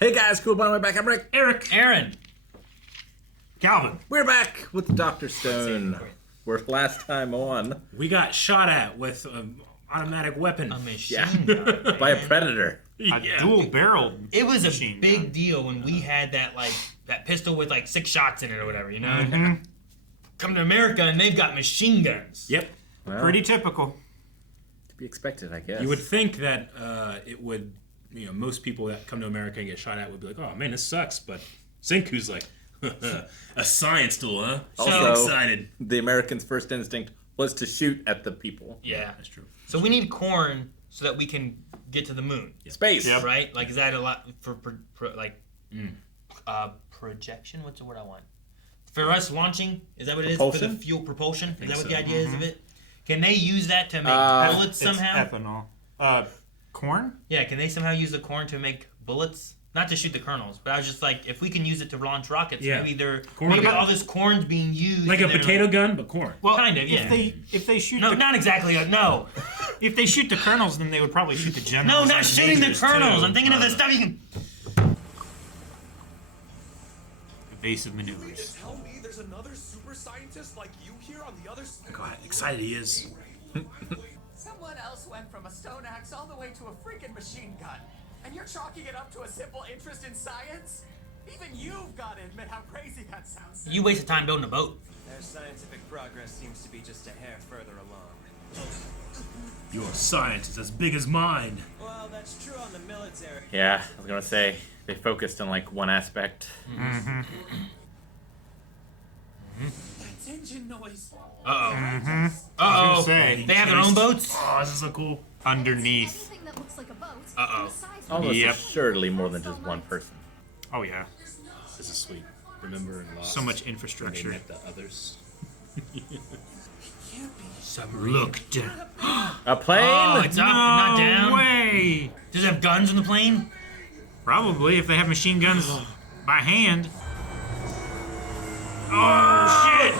Hey guys, cool, by the way, back. I'm Rick. Eric. Aaron. Calvin. We're back with Dr. Stone. Where last time on, We got shot at with an automatic weapon. A machine gun, by a man. predator. Yeah. A dual-barreled. It was a machine big gun. deal when we had that pistol with like 6 shots in it or whatever, you know? Mm-hmm. Come to America and they've got machine guns. Yep. Well, Pretty typical. to be expected, I guess. You would think that it would, most people that come to America and get shot at would be like, oh man, this sucks. But Senku's like, a science tool, huh? Also, So excited. The Americans' first instinct was to shoot at the people. Yeah. That's true. So we need corn so that we can get to the moon, Space. Yep. right? Like, is that a lot for projection? What's the word I want? For us launching, is that what it is? For Propulsion? the fuel propulsion? Is that what so. the idea is of it? Can they use that to make bullets It's somehow? ethanol. Corn? Yeah, can they somehow use the corn to make bullets? Not to shoot the kernels, but I was just like, if we can use it to launch rockets, Yeah. maybe Corn- all this corn's being used. Like a and they're potato gun, but corn. Well, Kind of, yeah. If they shoot No, the, not exactly. No, if they shoot the kernels, then they would probably shoot the generals. no, not and shooting the majors, kernels. too. I'm thinking of the stuff you can. Evasive maneuvers. Tell me there's another super scientist like you here on the other side. God, excited he is. Someone else went from a stone axe all the way to a freaking machine gun. And you're chalking it up to a simple interest in science? Even you've got to admit how crazy that sounds. You wasted time building a boat. Their scientific progress seems to be just a hair further along. Your science is as big as mine. Well, that's true on the military. Yeah, I was going to say, they focused on like one aspect. That's engine noise. Uh I was oh. gonna say, They have their own boats. Oh, this is so cool. underneath. Anything that looks like a boat. Uh-oh. and the size of Almost Yep. assuredly more than just one person. Oh yeah, This is sweet. Remember and lost. so much When they infrastructure. met the others. Looked. A plane? Oh, it's up, not down. No way. Does it have guns on the plane? Probably if they have machine guns by hand. Oh shit!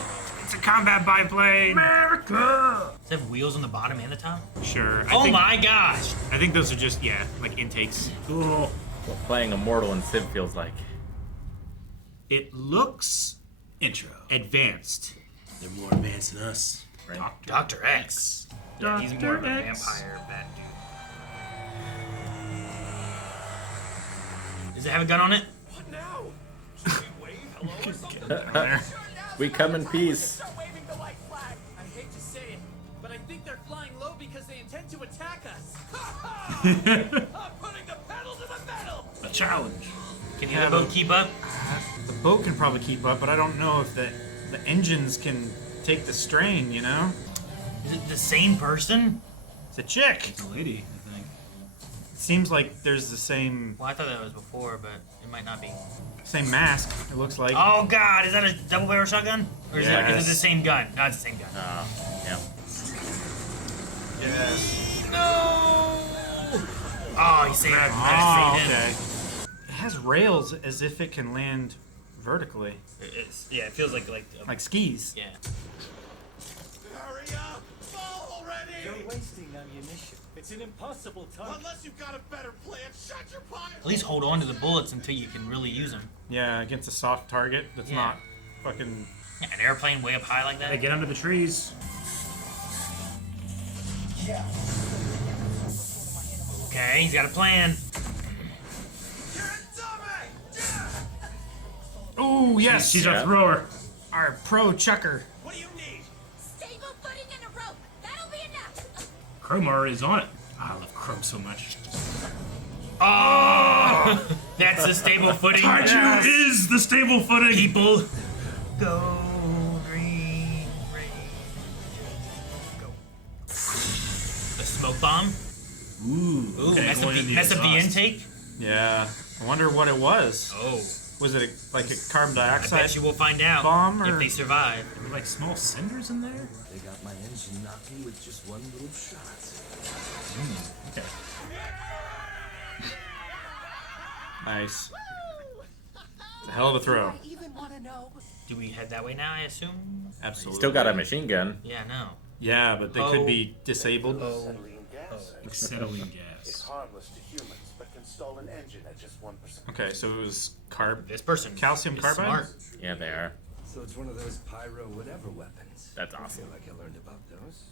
It's a combat biplane. America! Does it have wheels on the bottom and the top? Sure. Oh my gosh! I think those are just like intakes. Cool. What playing Immortal in Civ feels like. It looks Intro. Advanced. they're more advanced than us. Right? Dr. X. Yeah, he's more of a Dr. X. vampire bat dude. Does it have a gun on it? What now? Should we wave hello or something? We come in peace. Start waving the white flag. I hate to say it, but I think they're flying low because they intend to attack us. I'm putting the pedal to the metal. A challenge. Can the other boat keep up? The boat can probably keep up, but I don't know if the engines can take the strain. You know, Is it the same person? it's a chick. It's a lady, I think. It seems like there's the same Well, I thought that was before, but it might not be. mask. It looks like. Oh god, is that a double barrel shotgun? Or is it Yes. the same gun? No, it's the same gun. Yeah. Yes. No! Oh, he saved him. Oh, That saved him. okay. It has rails as if it can land vertically, Yeah, it feels like like skis. yeah. Hurry up! Fall already! You're wasting ammunition. It's an impossible target. Unless you've got a better plan, shut your pipe! At least hold on to the bullets until you can really use them. Yeah, against a soft target that's Yeah. not fucking. Yeah, an airplane way up high like that. They get under the trees. Okay, he's got a plan. You're a dummy! Oh yes, She's Yeah. a thrower. our pro chucker. What do you need? stable footing and a rope. That'll be enough. Cromar is on it. I love Chrome so much. Oh! That's the stable footing. Taiju is the stable footing. People, go green, red, go. The smoke bomb. Ooh, Ooh, okay, mess up going the, in the mess up the exhaust. intake. Yeah, I wonder what it was. Oh, Was it like a carbon I dioxide? bet you will find out bomb, if or- they survive. There were like small cinders in there. They got my engine knocking with just one little shot. Okay. Nice. It's a hell of a throw. I even want to know. Do we head that way now? I assume. Absolutely. Still got a machine gun. Yeah, no. Yeah, but they Oh. could be disabled. Oh, Acetylene gas. Acetylene It's gas. harmless to humans, but install an engine at just 1%. Okay, so it was This person calcium is carbide? smart. Yeah, they are. So it's one of those pyro whatever weapons. That's I awesome. feel like I learned about those.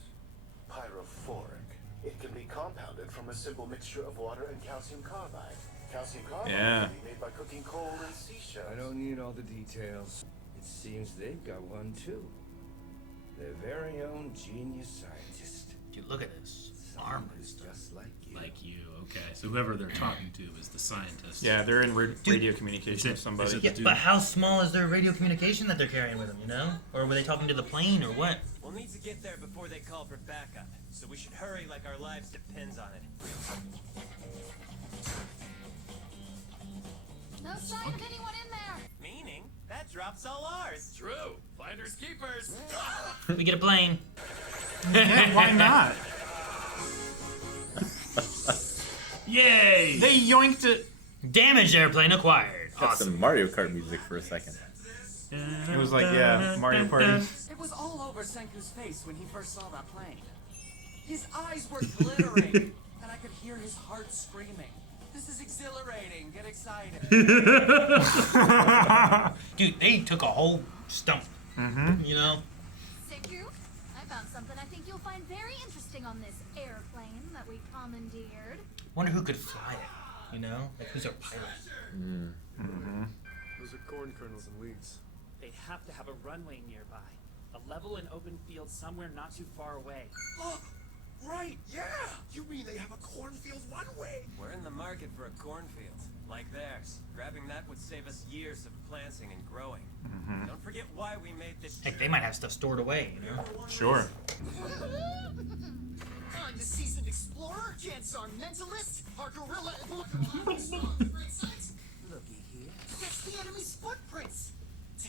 Pyrophoric. It can be compounded from a simple mixture of water and calcium carbide. Calcium carbide Yeah. can be made by cooking coal and seashells. I don't need all the details. It seems they've got one too. Their very own genius scientist. Dude, look at this. Armor Someone stuff. just like you. Like you, okay. So whoever they're talking to is the scientist. Yeah, they're in radio communication with Is somebody. it- Yeah, but how small is their radio communication that they're carrying with them, you know? Or were they talking to the plane or what? We'll need to get there before they call for backup, so we should hurry like our lives depends on it. No sign of anyone in there. Meaning, that drop's all ours. True. Finders keepers. We get a plane. Yeah, why not? Yay! They yoinked it. Damaged airplane acquired. Got Awesome. some Mario Kart music for a second. It was like, yeah, Mario Party. It was all over Senku's face when he first saw that plane. His eyes were glittering, and I could hear his heart screaming. This is exhilarating. Get excited. Dude, they took a whole stump. Mm-hmm. You know? Senku, I found something I think you'll find very interesting on this airplane that we commandeered. Wonder who could fly it. You know? Like, who's our pilot? Those are corn kernels and weeds. They'd have to have a runway nearby. A level and open field somewhere not too far away. Oh, right, yeah! You mean they have a cornfield one way? We're in the market for a cornfield, like theirs. Grabbing that would save us years of planting and growing. Don't forget why we made this Heck, they might have stuff stored away, you know? Sure. I'm the seasoned explorer, Jansar mentalist, our gorilla. Looky here. That's the enemy's footprints.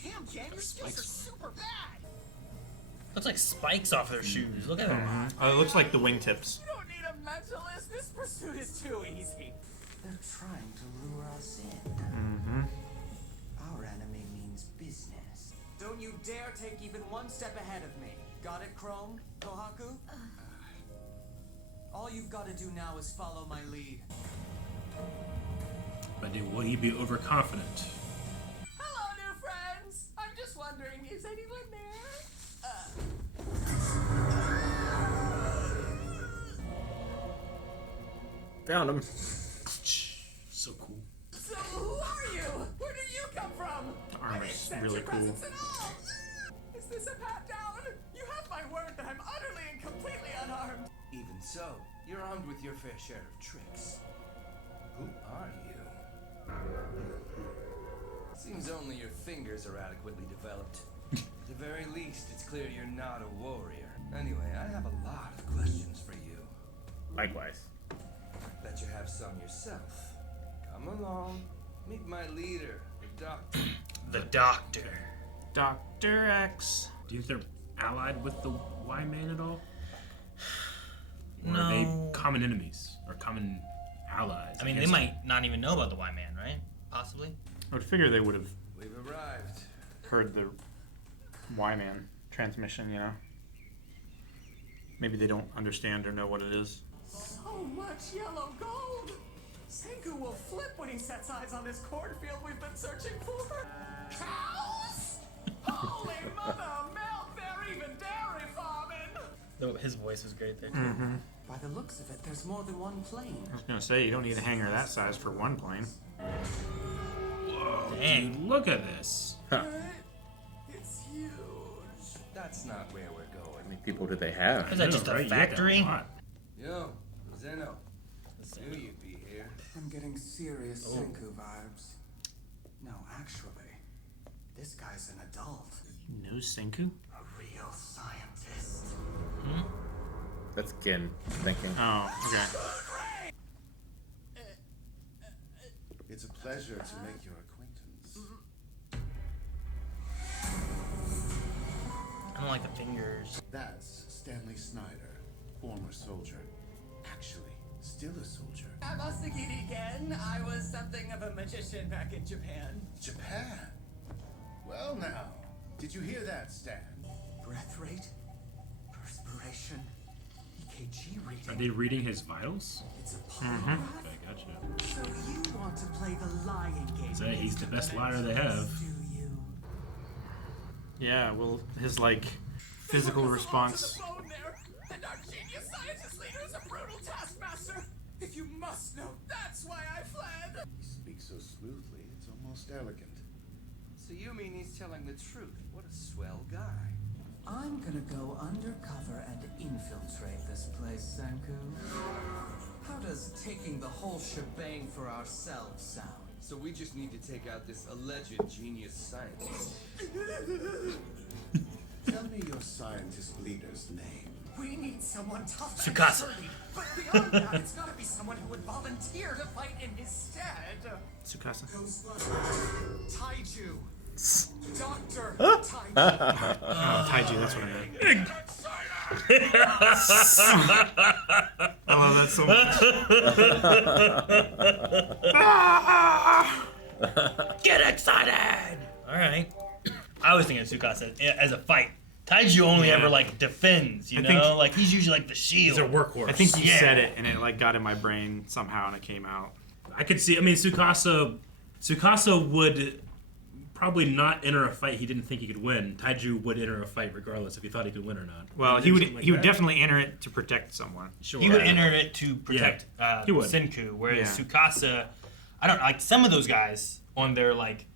Damn, Jan, your skills are super bad. Looks like spikes off their shoes. Look at them. It looks like the wingtips. You don't need a mentalist. This pursuit is too easy. They're trying to lure us in. Mm-hmm. Our enemy means business. Don't you dare take even one step ahead of me. Got it, Chrome? Kohaku? All you've got to do now is follow my lead. But will he be overconfident? Hello, new friends. I'm just wondering, is anyone there? Found him. So cool. So who are you? Where did you come from? The I armor's didn't sense really your cool. presence at all. Is this a pat down? You have my word that I'm utterly and completely unarmed. Even so, you're armed with your fair share of tricks. Who are you? Seems only your fingers are adequately developed. At the very least, it's clear you're not a warrior. Anyway, I have a lot of questions for you. Likewise. Bet you have some yourself. Come along. Meet my leader, the doctor. The doctor. Dr. X. Do you think they're allied with the Y-Man at all? Or No. are they common enemies? Or common allies? I mean, they against might not even know about the Y-Man, right? Possibly. I would figure they would have We've arrived. heard the Y-Man transmission, you know? Maybe they don't understand or know what it is. So much yellow gold. Senku will flip when he sets eyes on this cornfield we've been searching for. Cows? Holy mother, milk, they're even dairy farming. His voice was great there. Mm-hmm. By the looks of it, there's more than one plane. I was gonna say, you don't need a hangar that size for one plane. Whoa, Dang. dude, look at this. It's huge. That's not where we're How going. many people do they have? Is that just a right? You got factory? lot. Yo, Xeno. Knew you'd be here. I'm getting serious Oh. Senku vibes. No, actually, this guy's an adult. No Senku? A real scientist. That's Ken thinking. Oh, okay. It's a pleasure to make your acquaintance. I don't like the fingers. That's Stanley Snyder, former soldier. Actually, still a soldier. I'm Asagiri again. I was something of a magician back in Japan. Japan? Well now, did you hear that, Stan? Breath rate, perspiration, EKG Are reading. they reading his vitals? It's a polygraph. Okay, Gotcha. So you want to play the lying game? Say he's the best liar they have. Do you? Yeah, well, his like physical response. To the bone there, and our genius scientist leader is a brutal taskmaster. If you must know, that's why I fled. He speaks so smoothly, it's almost elegant. So you mean he's telling the truth? What a swell guy. I'm gonna go undercover and infiltrate this place, Senku. How does taking the whole shebang for ourselves sound? So we just need to take out this alleged genius scientist. Tell me your scientist leader's name. We need someone tough Tsukasa. and sturdy. But beyond that, it's gotta be someone who would volunteer to fight in his stead. Tsukasa. Ghostbusters. Taiju. Dr. Taiju. Oh, Taiju, that's what I meant. I love that so much. Get excited! Alright. I was thinking of Tsukasa as a fight. Taiju only ever like defends, you know? Like he's usually like the shield. He's a workhorse. I think you said it, and it like got in my brain somehow, and it came out. I could see. I mean, Tsukasa would probably not enter a fight he didn't think he could win. Taiju would enter a fight regardless if he thought he could win or not. Well, he would definitely enter it to protect someone. Sure. He would enter it to protect he would. Senku, whereas Tsukasa, I don't like some of those guys on their like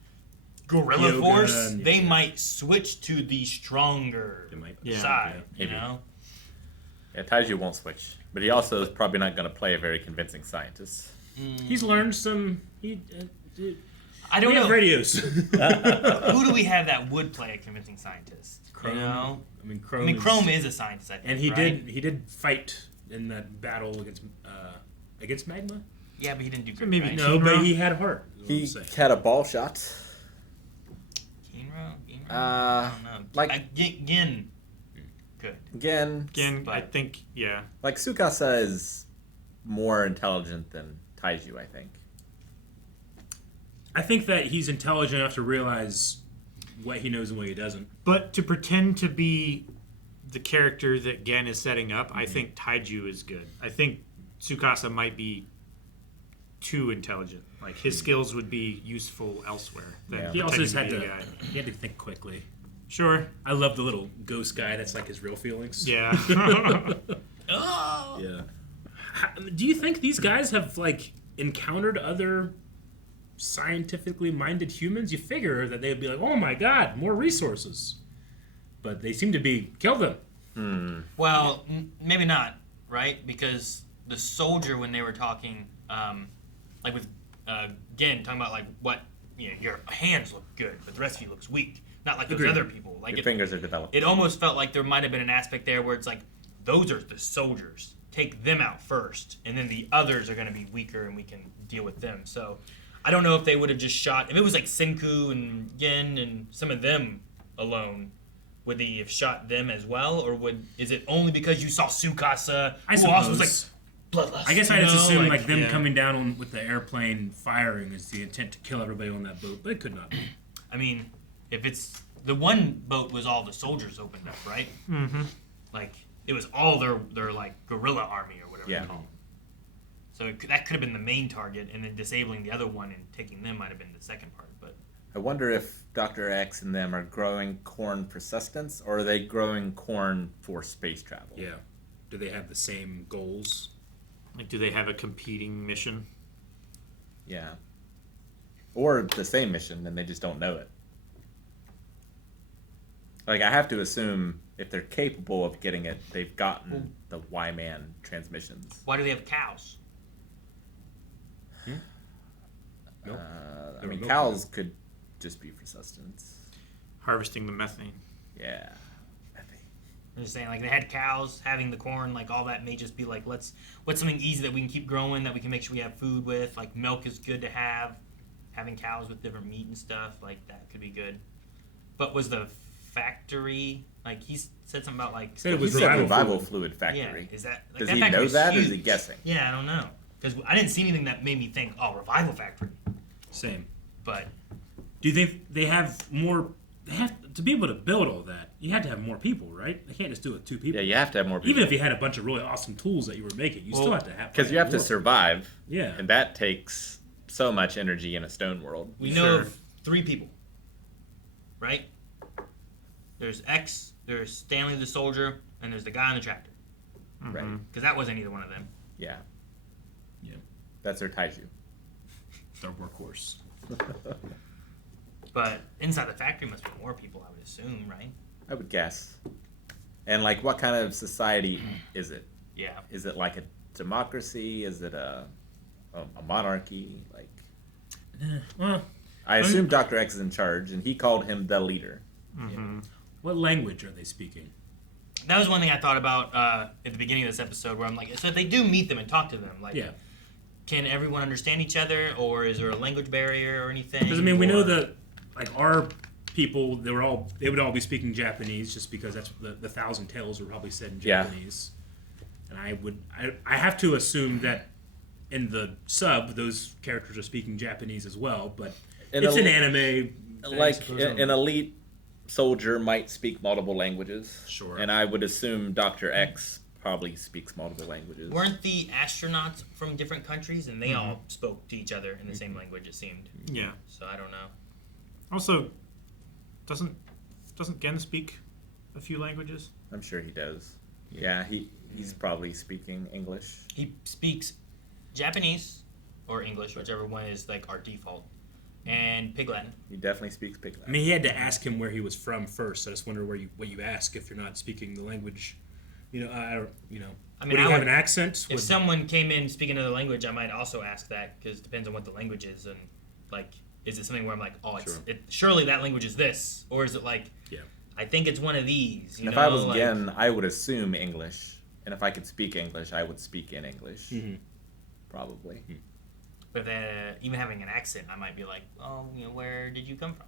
guerrilla force. They might switch to the stronger side. You know. Yeah, Taiju won't switch, but he also is probably not going to play a very convincing scientist. He's learned some. I don't know. We have radios. Who do we have that would play a convincing scientist? Chrome. You know? I mean, Chrome is a scientist, I think. And he right? did fight in that battle against Magma. Yeah, but he didn't do good. Maybe right? No, but he had heart. He had a ball shot. Kinro? I don't know. Like Gin. Good. Again, I think like Tsukasa is more intelligent than Taiju, I think. I think that he's intelligent enough to realize what he knows and what he doesn't. But to pretend to be the character that Gen is setting up, I think Taiju is good. I think Tsukasa might be too intelligent. Like his skills would be useful elsewhere. He also just had to. He had to think quickly. Sure. I love the little ghost guy. That's like his real feelings. Yeah. Yeah. Do you think these guys have like encountered other scientifically minded humans? You figure that they would be like, oh my god, more resources, but they seem to be kill them. Well, maybe not, right? Because the soldier, when they were talking, like with Gen talking about like what your hands look good, but the rest of you looks weak. Not like those other people. Like your fingers are developed. It almost felt like there might have been an aspect there where it's like those are the soldiers. Take them out first, and then the others are going to be weaker, and we can deal with them. So I don't know if they would have just shot. If it was like Senku and Gen and some of them alone, would they have shot them as well, or is it only because you saw Tsukasa, who also was like bloodlust? I guess I just assume like them coming down with the airplane firing is the intent to kill everybody on that boat, but it could not be. I mean, if it's the one boat was all the soldiers opened up, right? Mm-hmm. Like it was all their like guerrilla army or whatever they call them. So that could have been the main target, and then disabling the other one and taking them might have been the second part. But I wonder if Dr. X and them are growing corn for sustenance, or are they growing corn for space travel? Yeah. Do they have the same goals? Like, do they have a competing mission? Yeah. Or the same mission, and they just don't know it. Like, I have to assume if they're capable of getting it, they've gotten the Y-Man transmissions. Why do they have cows? Nope. I mean, cows could just be for sustenance. Harvesting the methane. Yeah. I'm just saying, like, they had cows, having the corn, like, all that may just be like, what's something easy that we can keep growing, that we can make sure we have food with. Like, milk is good to have. Having cows with different meat and stuff, like, that could be good. But was the factory, like, he said something about, like... Said it was revival fluid factory. Yeah, is that... Like, does that he know that, or is he huge. guessing? Yeah, I don't know. Because I didn't see anything that made me think, oh, revival factory. Same. But... Do you think they have more... But to be able to build all that, you had to have more people, right? They can't just do it with 2 people. Yeah, you have to have more people. Even if you had a bunch of really awesome tools that you were making, you still have to have... Because you have to survive. Yeah. And that takes so much energy in a stone world. We know of 3 people, right? There's X, there's Stanley the soldier, and there's the guy on the tractor. Right. Because that wasn't either one of them. Yeah. Yeah. That's their Taiju. Their workhorse. But inside the factory must be more people, I would assume, right? I would guess. And like, what kind of society is it? Yeah. Is it like a democracy? Is it a monarchy? Like, well, I assume Dr. X is in charge, and he called him the leader. Yeah. What language are they speaking? That was one thing I thought about at the beginning of this episode, where I'm like, so if they do meet them and talk to them, like, can everyone understand each other, or is there a language barrier or anything? Because I mean, we know that like our people, they would all be speaking Japanese, just because that's the Thousand Tales were probably said in Japanese. And I have to assume that in the sub, those characters are speaking Japanese as well. But it's an anime. Like an elite soldier might speak multiple languages. Sure. And I would assume Dr. X probably speaks multiple languages. Weren't the astronauts from different countries, and they all spoke to each other in the same language, it seemed. Yeah. So I don't know. Also, doesn't Gen speak a few languages? I'm sure he does. Yeah, he's probably speaking English. He speaks Japanese or English, whichever one is like our default, and Pig Latin. He definitely speaks Pig Latin. I mean, he had to ask him where he was from first. So I just wonder what you ask if you're not speaking the language. I mean, would he have an accent? If someone came in speaking another language, I might also ask that, because it depends on what the language is, and like, is it something where I'm like, oh, surely that language is this, or is it like, I think it's one of these. And if I was Gen, I would assume English, and if I could speak English, I would speak in English, probably. But even having an accent, I might be like, oh, where did you come from?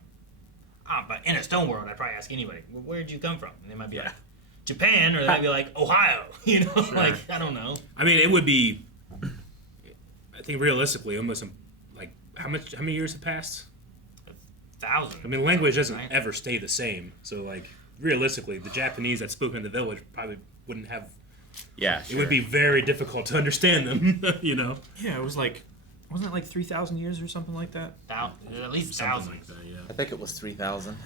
But in a stone world, I'd probably ask anybody, where did you come from? And they might be like, Japan, or they might be like, Ohio, like, I don't know. I mean, it would be, I think realistically, almost like, how many years have passed? 1,000. I mean, language doesn't ever stay the same. So, like, realistically, the Japanese that spoke in the village probably wouldn't have. Yeah, It would be very difficult to understand them, Yeah, it was like, wasn't it like 3,000 years or something like that? At least Something thousands. like that, yeah. I think it was 3,000.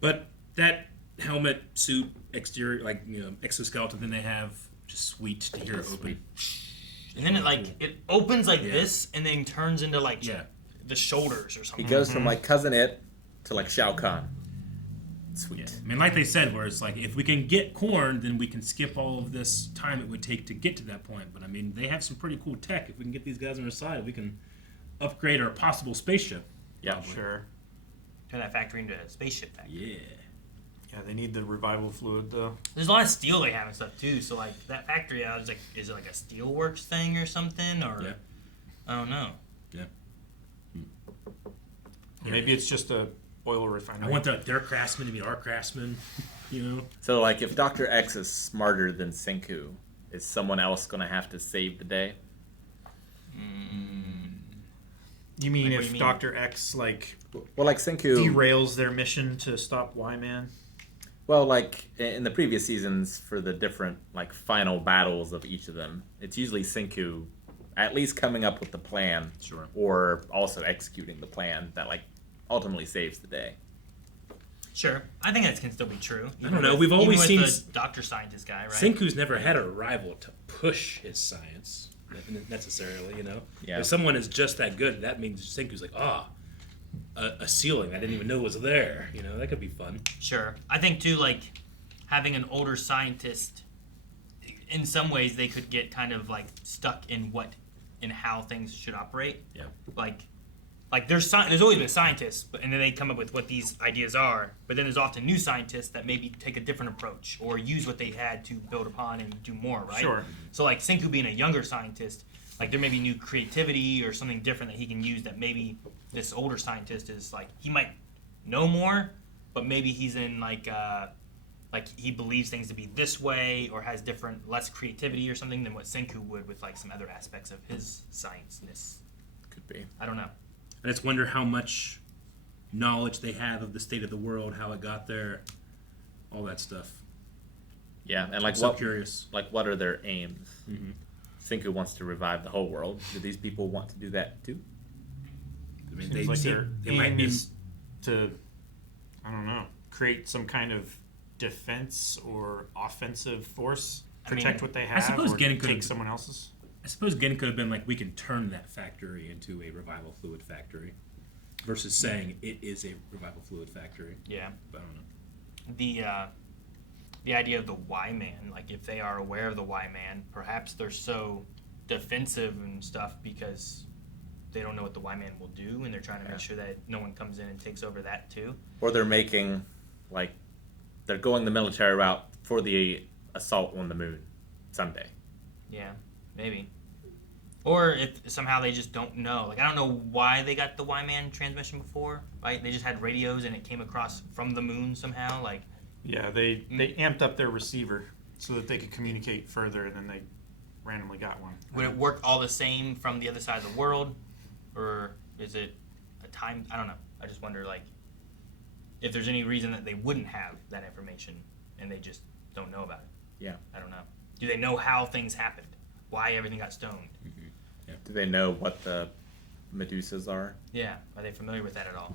But that helmet, suit, exterior, like, exoskeleton thing they have, just sweet to hear it open. And then it opens like this, and then turns into like the shoulders or something. He goes from like Cousin It to like Shao Kahn. Sweet. Yeah. I mean, like they said, where it's like, if we can get corn, then we can skip all of this time it would take to get to that point. But I mean, they have some pretty cool tech. If we can get these guys on our side, we can upgrade our possible spaceship. Yeah, probably. Sure. Turn that factory into a spaceship factory. Yeah. Yeah, they need the revival fluid though. There's a lot of steel they have and stuff too. So like that factory, I was like, is it like a steelworks thing or something, or I don't know. Yeah. Maybe it's just a oil refinery. I want their craftsmen to be our craftsmen. So like, if Dr. X is smarter than Senku, is someone else going to have to save the day? You mean Like, what if do you mean? Dr. X like Senku derails their mission to stop Y-Man? Well, like in the previous seasons, for the different like final battles of each of them, it's usually Senku at least coming up with the plan, or also executing the plan that like ultimately saves the day. Sure, I think that can still be true. I don't know. We've always seen the doctor scientist guy, right? Senku's never had a rival to push his science necessarily. Yeah. If someone is just that good, that means Senku's like, a ceiling I didn't even know was there. That could be fun. Sure. I think too, like having an older scientist, in some ways they could get kind of like stuck in how things should operate. Yeah. Like there's always been scientists, and then they come up with what these ideas are. But then there's often new scientists that maybe take a different approach or use what they had to build upon and do more, right? Sure. So like Senku being a younger scientist, like there may be new creativity or something different that he can use that maybe this older scientist is like, he might know more, but maybe he's in like he believes things to be this way, or has less creativity or something than what Senku would with like some other aspects of his science-ness. Could be. I don't know. I just wonder how much knowledge they have of the state of the world, how it got there, all that stuff. Yeah, and like I'm so what curious. Like what are their aims? Senku wants to revive the whole world. Do these people want to do that too? I mean, Seems like their they might aim be. is to, I don't know, create some kind of defense or offensive force, protect what they have, suppose or Gen could take have- someone else's. I suppose Gen could have been like, we can turn that factory into a revival fluid factory, versus saying it is a revival fluid factory. Yeah. But I don't know. The idea of the Y-Man, like if they are aware of the Y-Man, perhaps they're so defensive and stuff because they don't know what the Y-Man will do, and they're trying to make sure that no one comes in and takes over that too. Or they're making, like, they're going the military route for the assault on the moon someday. Yeah, maybe. Or if somehow they just don't know. Like, I don't know why they got the Y-Man transmission before, right? They just had radios and it came across from the moon somehow, like... Yeah, they amped up their receiver so that they could communicate further, and then they randomly got one. Would it work all the same from the other side of the world? Or is it a time... I don't know. I just wonder, like, if there's any reason that they wouldn't have that information and they just don't know about it. Yeah. I don't know. Do they know how things happened? Why everything got stoned? Yeah. Do they know what the Medusas are? Yeah. Are they familiar with that at all?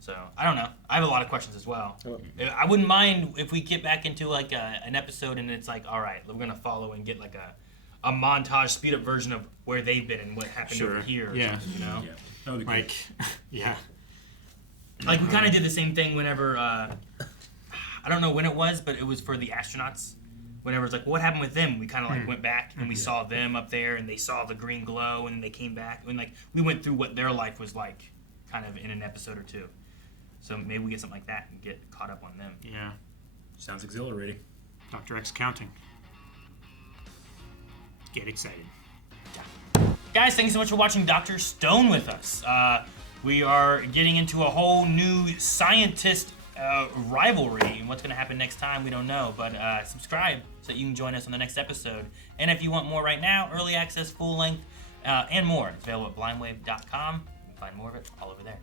So, I don't know. I have a lot of questions as well. Oh. I wouldn't mind if we get back into like an episode and it's like, all right, we're going to follow and get like a montage, speed up version of where they've been and what happened over here. Or something, you know? Yeah. That would be Like, yeah. Like we kind of did the same thing whenever, I don't know when it was, but it was for the astronauts. Whenever it's like, what happened with them? We kind of like went back and we saw them up there and they saw the green glow and then they came back. And like we went through what their life was like kind of in an episode or two. So maybe we get something like that and get caught up on them. Yeah. Sounds exhilarating. Dr. X counting. Get excited. Guys, thank you so much for watching Dr. Stone with us. We are getting into a whole new scientist rivalry, and what's going to happen next time, we don't know. But subscribe so that you can join us on the next episode. And if you want more right now, early access, full length, and more, it's available at blindwave.com. You can find more of it all over there.